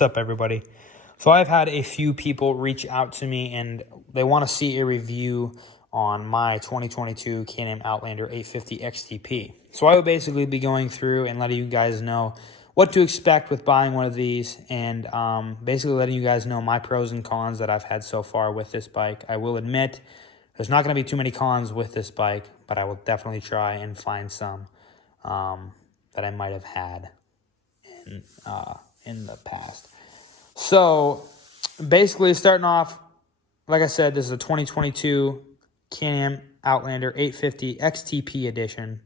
What's up, everybody? So I've had a few people reach out to me and they want to see a review on my 2022 Canam Outlander 850 XTP. So I will basically be going through and letting you guys know what to expect with buying one of these, and basically letting you guys know my pros and cons that I've had so far with this bike. I will admit there's not going to be too many cons with this bike, but I will definitely try and find some that I might have had in the past. So basically, starting off, like I said, this is a 2022 Canam Outlander 850 XTP edition.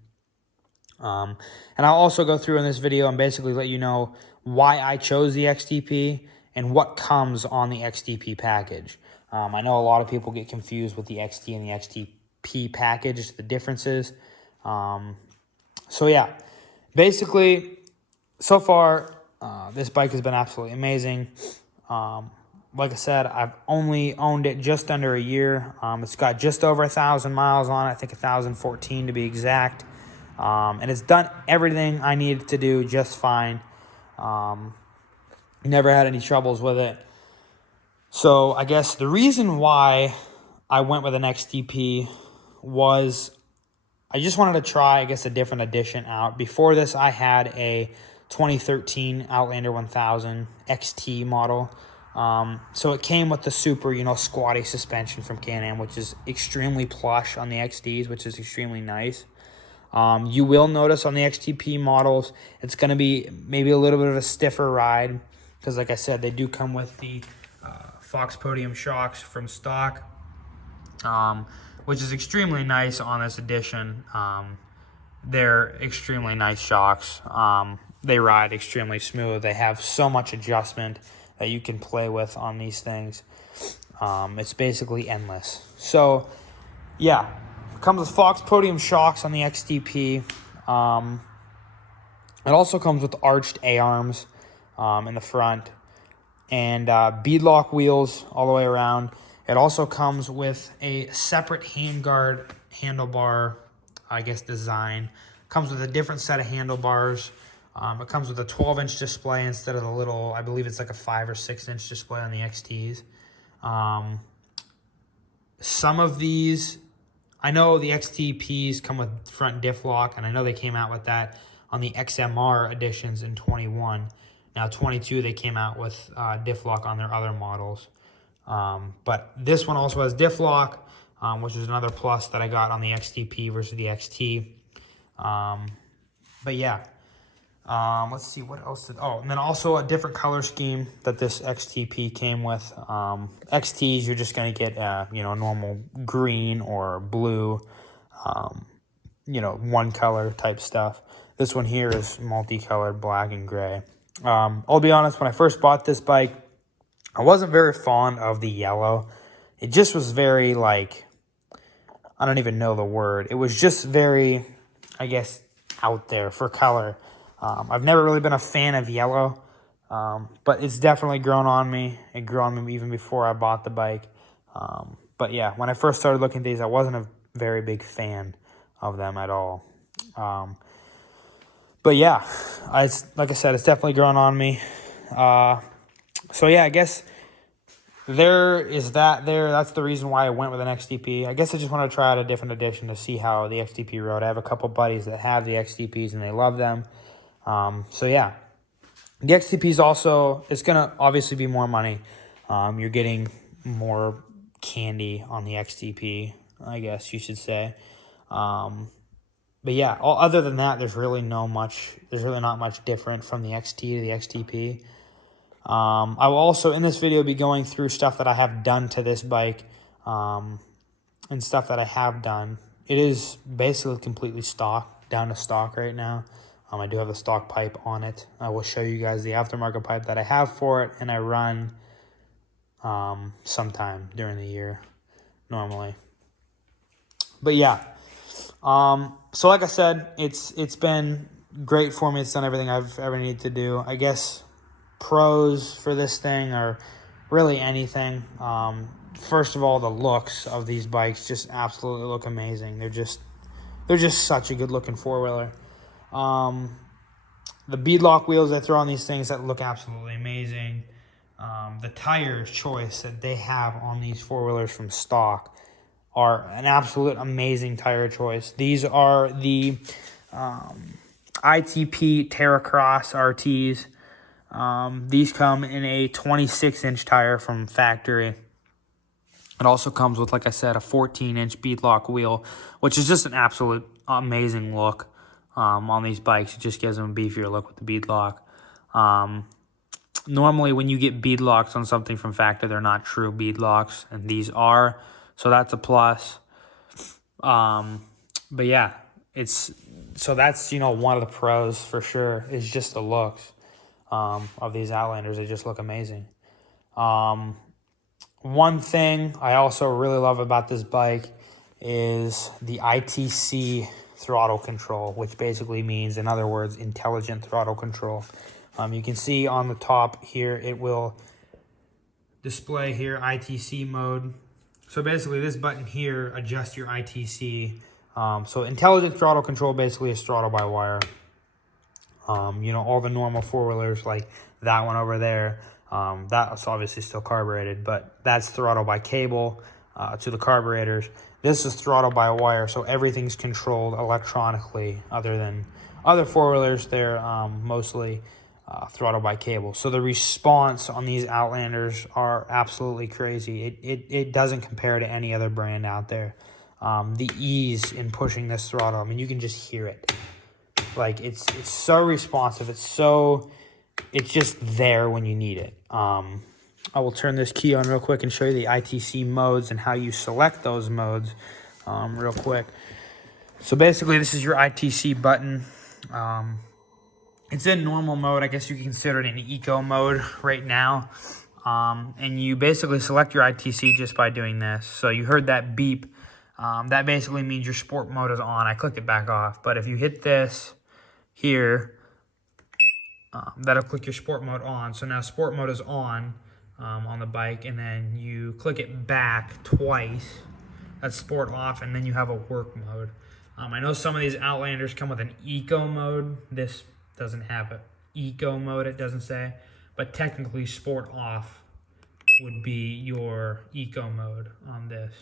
And I'll also go through in this video and basically let you know why I chose the XTP and what comes on the XTP package. I know a lot of people get confused with the XT and the XTP package, the differences. So yeah, basically, so far, this bike has been absolutely amazing. Like I said, I've only owned it just under a year. It's got just over 1,000 miles on it, I think 1,014 to be exact. And it's done everything I needed to do just fine. Never had any troubles with it. So I guess the reason why I went with an XTP was I just wanted to try, I guess, a different edition out. Before this, I had a 2013 Outlander 1000 XT model. So it came with the super, squatty suspension from Canam, which is extremely plush on the XTs, which is extremely nice. You will notice on the XTP models, it's going to be maybe a little bit of a stiffer ride because, like I said, they do come with the Fox Podium shocks from stock, which is extremely nice on this edition. They're extremely nice shocks. They ride extremely smooth. They have so much adjustment that you can play with on these things. It's basically endless. So, yeah, it comes with Fox Podium shocks on the XTP. It also comes with arched A-arms in the front and beadlock wheels all the way around. It also comes with a separate handguard handlebar, I guess, design. Comes with a different set of handlebars. It comes with a 12-inch display instead of the little, I believe it's like a 5 or 6-inch display on the XTs. Some of these, I know the XTPs come with front diff lock, and I know they came out with that on the XMR editions in 21. Now 22, they came out with diff lock on their other models. But this one also has diff lock, which is another plus that I got on the XTP versus the XT. But yeah, let's see what else and then also a different color scheme that this XTP came with. XTs, you're just going to get normal green or blue, one color type stuff. This one here is multicolored, black and gray. I'll be honest, when I first bought this bike, I wasn't very fond of the yellow. It just was very, I don't even know the word. It was just very, I guess, out there for color. I've never really been a fan of yellow, but it's definitely grown on me. It grew on me even before I bought the bike. But yeah, when I first started looking at these, I wasn't a very big fan of them at all. But yeah, like I said, it's definitely grown on me. So yeah, I guess there is that there. That's the reason why I went with an XTP. I guess I just want to try out a different edition to see how the XTP rode. I have a couple buddies that have the XTPs and they love them. So yeah, the XTPs also, it's going to obviously be more money. You're getting more candy on the XTP, I guess you should say. But yeah, other than that, there's really not much different from the XT to the XTP. I will also, in this video, be going through stuff that I have done to this bike, and stuff that I have done. It is basically completely down to stock right now. I do have a stock pipe on it. I will show you guys the aftermarket pipe that I have for it, and I run sometime during the year, normally. But yeah, so like I said, it's been great for me. It's done everything I've ever needed to do. I guess pros for this thing are really anything. First of all, the looks of these bikes just absolutely look amazing. They're just such a good looking four-wheeler. The beadlock wheels they throw on these things that look absolutely amazing. The tire choice that they have on these four-wheelers from stock are an absolute amazing tire choice. These are the ITP Terracross RTs. These come in a 26-inch tire from factory. It also comes with, like I said, a 14-inch beadlock wheel, which is just an absolute amazing look on these bikes. It just gives them a beefier look with the beadlock. Normally, when you get beadlocks on something from factory, they're not true beadlocks, and these are, so that's a plus. But yeah, that's one of the pros for sure is just the looks of these Outlanders. They just look amazing. One thing I also really love about this bike is the ITC throttle control, which basically means, in other words, intelligent throttle control. You can see on the top here, it will display here ITC mode. So basically this button here adjusts your ITC. So intelligent throttle control basically is throttle by wire. All the normal four-wheelers like that one over there, that's obviously still carbureted, but that's throttle by cable to the carburetors. This is throttle by wire, so everything's controlled electronically. Other than other four-wheelers, they're mostly throttle by cable. So the response on these Outlanders are absolutely crazy. It doesn't compare to any other brand out there. The ease in pushing this throttle, I mean, you can just hear it. Like, it's so responsive. It's just there when you need it. I will turn this key on real quick and show you the ITC modes and how you select those modes real quick. So basically, this is your ITC button. It's in normal mode. I guess you can consider it in eco mode right now. And you basically select your ITC just by doing this. So you heard that beep. That basically means your sport mode is on. I clicked it back off. But if you hit this here, that'll click your sport mode on. So now sport mode is on the bike. And then you click it back twice. That's sport off. And then you have a work mode. I know some of these Outlanders come with an eco mode. This doesn't have an eco mode, it doesn't say. But technically sport off would be your eco mode on this.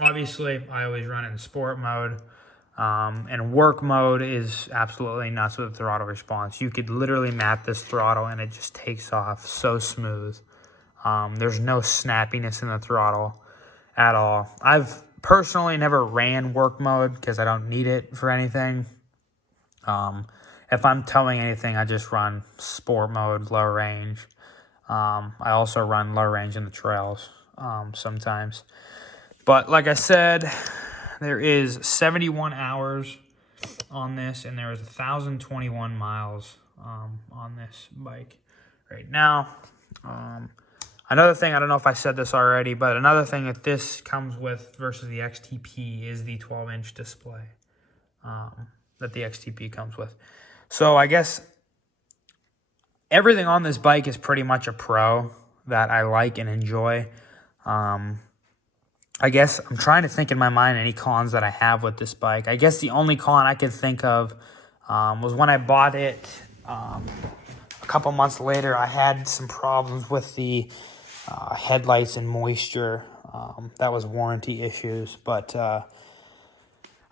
Obviously, I always run it in sport mode. And work mode is absolutely nuts with the throttle response. You could literally map this throttle and it just takes off so smooth. There's no snappiness in the throttle at all. I've personally never ran work mode because I don't need it for anything. If I'm towing anything, I just run sport mode, low range. I also run low range in the trails sometimes. But like I said, there is 71 hours on this, and there is 1,021 miles on this bike right now. Another thing, I don't know if I said this already, but another thing that this comes with versus the XTP is the 12-inch display that the XTP comes with. So I guess everything on this bike is pretty much a pro that I like and enjoy. I guess I'm trying to think in my mind any cons that I have with this bike. I guess the only con I could think of was when I bought it a couple months later. I had some problems with the headlights and moisture. That was warranty issues, but I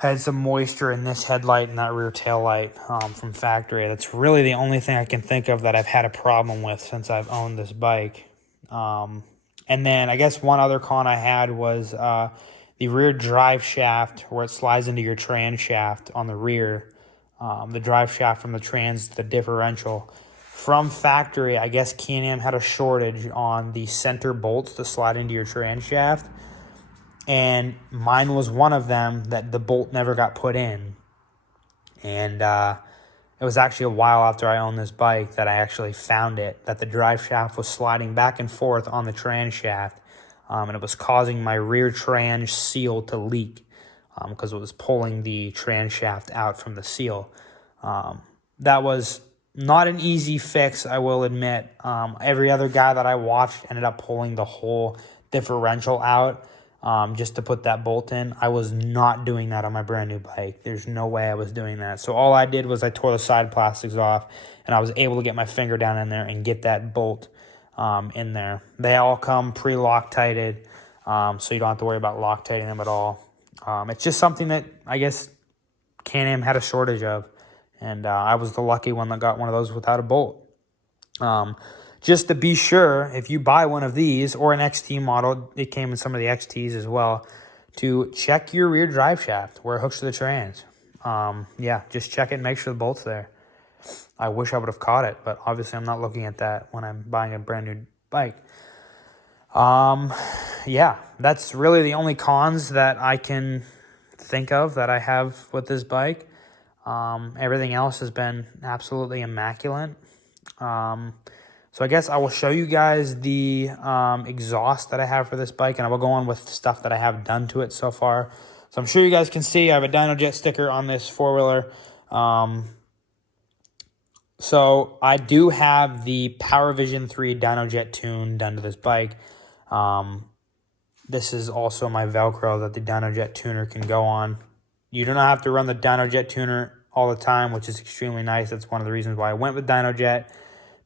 had some moisture in this headlight and that rear tail light from factory. That's really the only thing I can think of that I've had a problem with since I've owned this bike. And then I guess one other con I had was the rear drive shaft where it slides into your trans shaft on the rear. The drive shaft from the trans, the differential. From factory, I guess Canam had a shortage on the center bolts to slide into your trans shaft. And mine was one of them that the bolt never got put in. And it was actually a while after I owned this bike that I actually found it, that the drive shaft was sliding back and forth on the trans shaft. And it was causing my rear trans seal to leak because it was pulling the trans shaft out from the seal. That was not an easy fix, I will admit. Every other guy that I watched ended up pulling the whole differential out. just to put that bolt in. I was not doing that on my brand new bike. There's no way I was doing that. So all I did was I tore the side plastics off, and I was able to get my finger down in there and get that bolt in there. They all come pre-Loctited, so you don't have to worry about Loctiting them at all. It's just something that I guess Canam had a shortage of, and I was the lucky one that got one of those without a bolt. Just to be sure, if you buy one of these or an XT model, it came in some of the XTs as well, to check your rear drive shaft where it hooks to the trans. Yeah, just check it and make sure the bolt's there. I wish I would have caught it, but obviously I'm not looking at that when I'm buying a brand new bike. Yeah, that's really the only cons that I can think of that I have with this bike. Everything else has been absolutely immaculate. So I guess I will show you guys the exhaust that I have for this bike, and I will go on with stuff that I have done to it so far. So I'm sure you guys can see I have a DynoJet sticker on this four-wheeler. So I do have the PowerVision 3 DynoJet tune done to this bike. This is also my Velcro that the DynoJet tuner can go on. You do not have to run the DynoJet tuner all the time, which is extremely nice. That's one of the reasons why I went with DynoJet,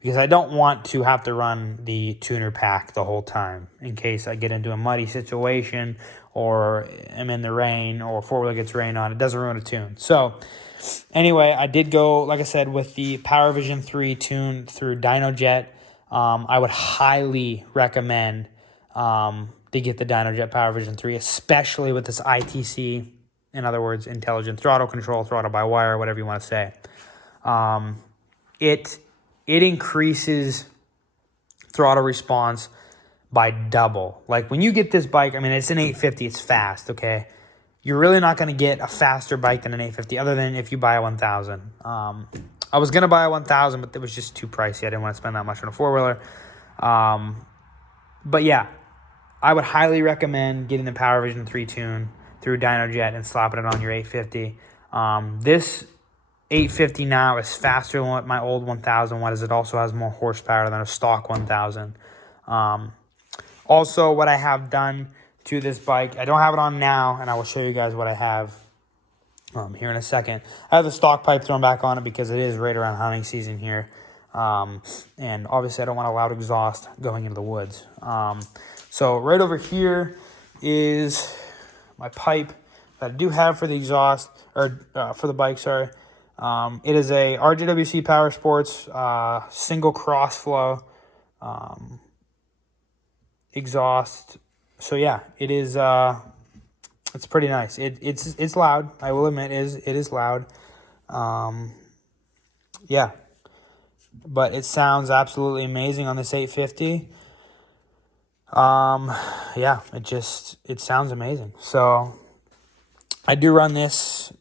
because I don't want to have to run the tuner pack the whole time in case I get into a muddy situation or am in the rain or four-wheeler gets rain on. It doesn't ruin a tune. So anyway, I did go, like I said, with the PowerVision 3 tune through DynoJet. I would highly recommend to get the DynoJet PowerVision 3, especially with this ITC, in other words, intelligent throttle control, throttle by wire, whatever you want to say. It increases throttle response by double. Like when you get this bike, I mean, it's an 850, it's fast, okay? You're really not going to get a faster bike than an 850 other than if you buy a 1000. I was going to buy a 1000, but it was just too pricey. I didn't want to spend that much on a four-wheeler. But yeah, I would highly recommend getting the PowerVision 3 tune through DynoJet and slapping it on your 850. This 850 now is faster than what my old 1000 was. It also has more horsepower than a stock 1000. Also, what I have done to this bike, I don't have it on now, and I will show you guys what I have here in a second. I have the stock pipe thrown back on it because it is right around hunting season here. And obviously I don't want a loud exhaust going into the woods. So right over here is my pipe that I do have for the exhaust, or for the bike, sorry. It is a RJWC Power Sports single cross flow exhaust. So yeah, it is it's pretty nice. It's loud. I will admit it is loud. Yeah. But it sounds absolutely amazing on this 850. Yeah, it sounds amazing. So I do run this,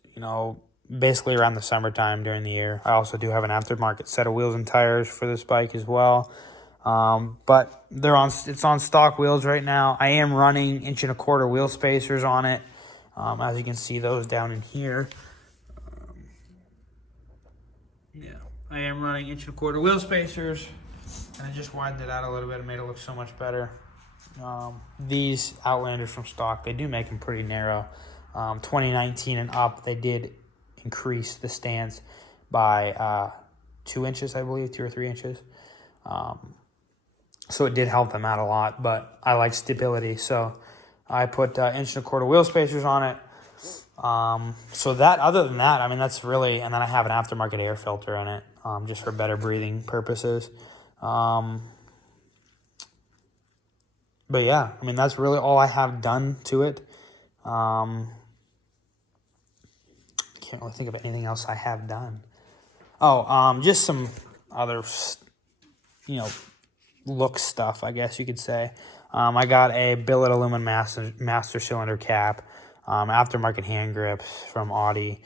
basically around the summertime during the year. I also do have an aftermarket set of wheels and tires for this bike as well. But it's on stock wheels right now. I am running 1.25" wheel spacers on it. As you can see those down in here. Yeah, I am running 1.25" wheel spacers, and I just widened it out a little bit and made it look so much better. These Outlanders from stock, they do make them pretty narrow. 2019 and up, they did increase the stance by 2 inches, I believe, 2 or 3 inches. So it did help them out a lot, but I like stability, so I put 1.25" wheel spacers on it. So that, other than that, I mean, that's really, and then I have an aftermarket air filter in it, just for better breathing purposes. But yeah, I mean, that's really all I have done to it. I can't really think of anything else I have done. Oh, just some other, look stuff, I guess you could say. I got a billet aluminum master cylinder cap, aftermarket hand grips from Audi.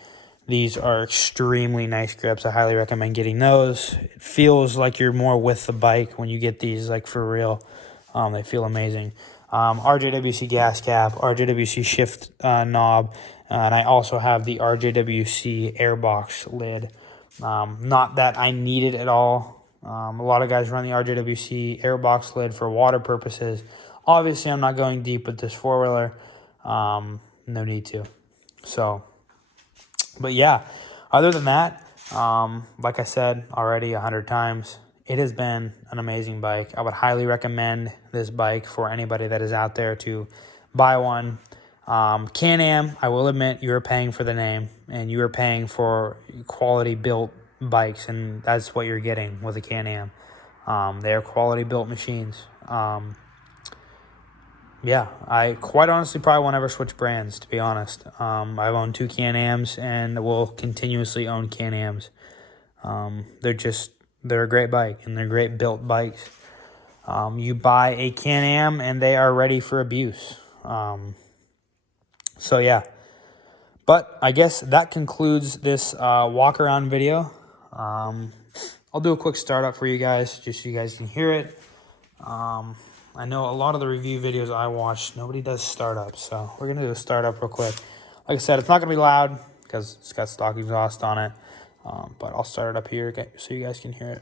These are extremely nice grips. I highly recommend getting those. It feels like you're more with the bike when you get these, like, for real. They feel amazing. RJWC gas cap, RJWC shift knob, and I also have the RJWC airbox lid. Not that I need it at all. A lot of guys run the RJWC airbox lid for water purposes. Obviously, I'm not going deep with this four-wheeler. No need to. So, but yeah, other than that, like I said already 100 times, it has been an amazing bike. I would highly recommend this bike for anybody that is out there to buy one. Canam, I will admit, you are paying for the name, and you are paying for quality built bikes, and that's what you're getting with a Canam. They are quality built machines. Yeah, I quite honestly probably won't ever switch brands, to be honest. I've owned 2 Can-Ams and will continuously own Can-Ams. They're a great bike, and they're great built bikes. You buy a Can-Am and they are ready for abuse. So yeah, but I guess that concludes this walk around video. I'll do a quick startup for you guys, just so you guys can hear it. I know a lot of the review videos I watch, nobody does startups, so we're going to do a startup real quick. Like I said, it's not going to be loud because it's got stock exhaust on it, but I'll start it up here so you guys can hear it.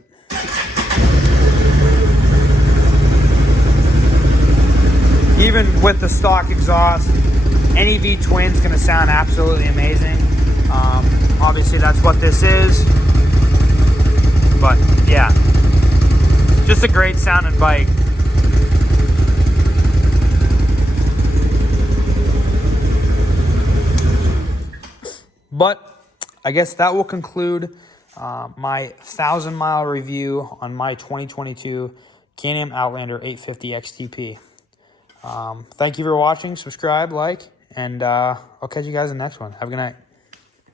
Even with the stock exhaust, any V-twin's going to sound absolutely amazing. Obviously, that's what this is, but yeah, just a great sounding bike. But I guess that will conclude my 1,000-mile review on my 2022 Canam Outlander 850 XTP. Thank you for watching. Subscribe, like, and I'll catch you guys in the next one. Have a good night.